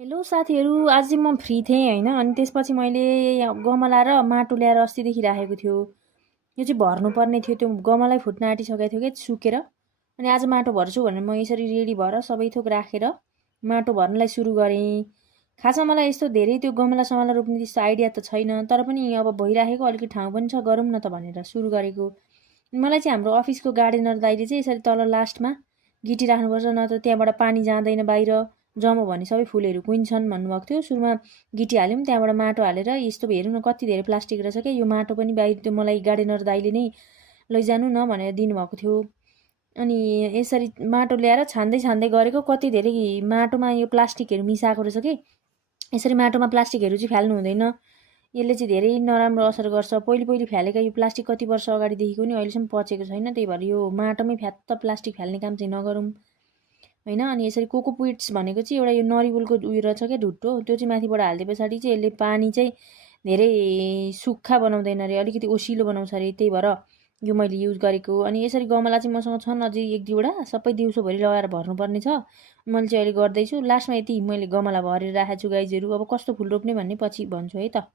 Hello साथीहरू, आज चाहिँ म फ्री थिएँ होइन। अनि त्यसपछि मैले गमला र माटो ल्याएर अस्तिदेखि राखेको थियो। यो चाहिँ भर्नुपर्ने थियो, त्यो गमलै फुट्न आँटिसकेको थियो क्या सुकेर। अनि आज माटो भर्छु भनेर म यसरी रेडी भएर सबै थोक राखेर माटो भर्नलाई सुरु गरेँ। खासमा मलाई यस्तो धेरै त्यो गमला समला रोप्ने त्यस्तो आइडिया त छैन, तर पनि अब भइराखेको अलिकति ठाउँ पनि छ, गरौँ न त भनेर सुरु गरेको। मलाई चाहिँ हाम्रो अफिसको गार्डनर दाइले चाहिँ यसरी तल लास्टमा गिटी राख्नुपर्छ, नत्र त्यहाँबाट पानी जाँदैन बाहिर, जम्यो भने सबै फुलहरू कुहिन्छन् भन्नुभएको थियो। सुरुमा गिटी हाल्यौँ, त्यहाँबाट माटो हालेर यस्तो हेरौँ न कति धेरै प्लास्टिक रहेछ क्या। यो माटो पनि बाहिर त्यो मलाई गार्डनर दाइले नै लैजानु न भनेर दिनुभएको थियो। अनि यसरी माटो ल्याएर छान्दै छान्दै गरेको, कति धेरै माटोमा यो प्लास्टिकहरू मिसाएको रहेछ कि। यसरी माटोमा प्लास्टिकहरू चाहिँ फाल्नु हुँदैन, यसले चाहिँ धेरै नराम्रो असर गर्छ। पहिले फालेका यो प्लास्टिक कति वर्ष अगाडिदेखिको नि अहिलेसम्म पचेको छैन, त्यही भएर यो माटोमै फ्यात्त प्लास्टिक फाल्ने काम चाहिँ नगरौँ होइन। अनि यसरी कोकोपिट्स भनेको चाहिँ एउटा यो नरिवलको उयो रहेछ क्या ढुट्टो, त्यो चाहिँ माथिबाट हालिदिए पछाडि चाहिँ यसले पानी चाहिँ धेरै सुक्खा बनाउँदैन अरे, अलिकति ओसिलो बनाउँछ अरे, त्यही भएर यो मैले युज गरेको। अनि यसरी गमला चाहिँ मसँग छन् अझै 1-2वटा, सबै दिउँसोभरि लगाएर भर्नुपर्ने छ। मैले चाहिँ अहिले गर्दैछु। लास्टमा यति मैले गमला भरेर राखेको छु गाइजहरू। अब कस्तो फुल रोप्ने भन्ने पछि भन्छु है त।